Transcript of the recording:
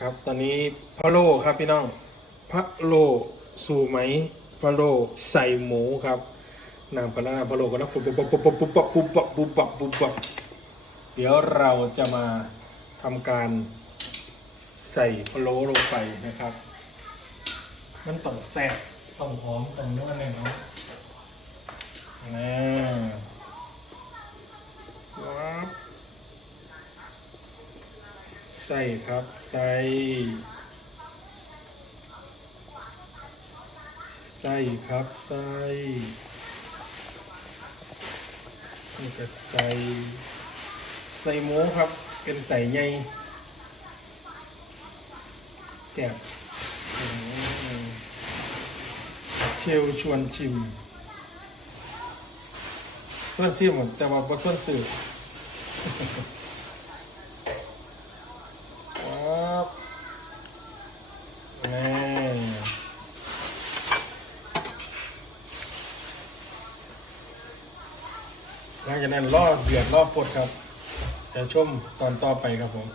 ครับ ตอนนี้พะโล้ครับพี่น้องพะโล้สู่ไหมพะโล้ใส่หมูครับน้ำปลาร้าพะโล้ก็นะฟุบปุ๊บปุ๊บปุ๊บปุ๊บปุ๊บปุ๊บปุ๊บปุ๊บปุ๊บปุ๊บเดี๋ยวเราจะมาทำการใส่พะโล้ลงไปนะครับ มันต้องแซ่บต้องหอมต้องนัวแน่เนาะนะว้าว ใส่ครับใส่ใส่ครับใส่นี่ก็ใส่ใส่หมูครับ เป็นใส่ใหญ่แซ่บเชลชวนชิมส่วนซิมหมดแต่ว่าบ่ส่วนสื่อ ครับนี่ หลังจากนั้นล่อเดือดล่อปดครับจะชมตอนต่อไปครับผม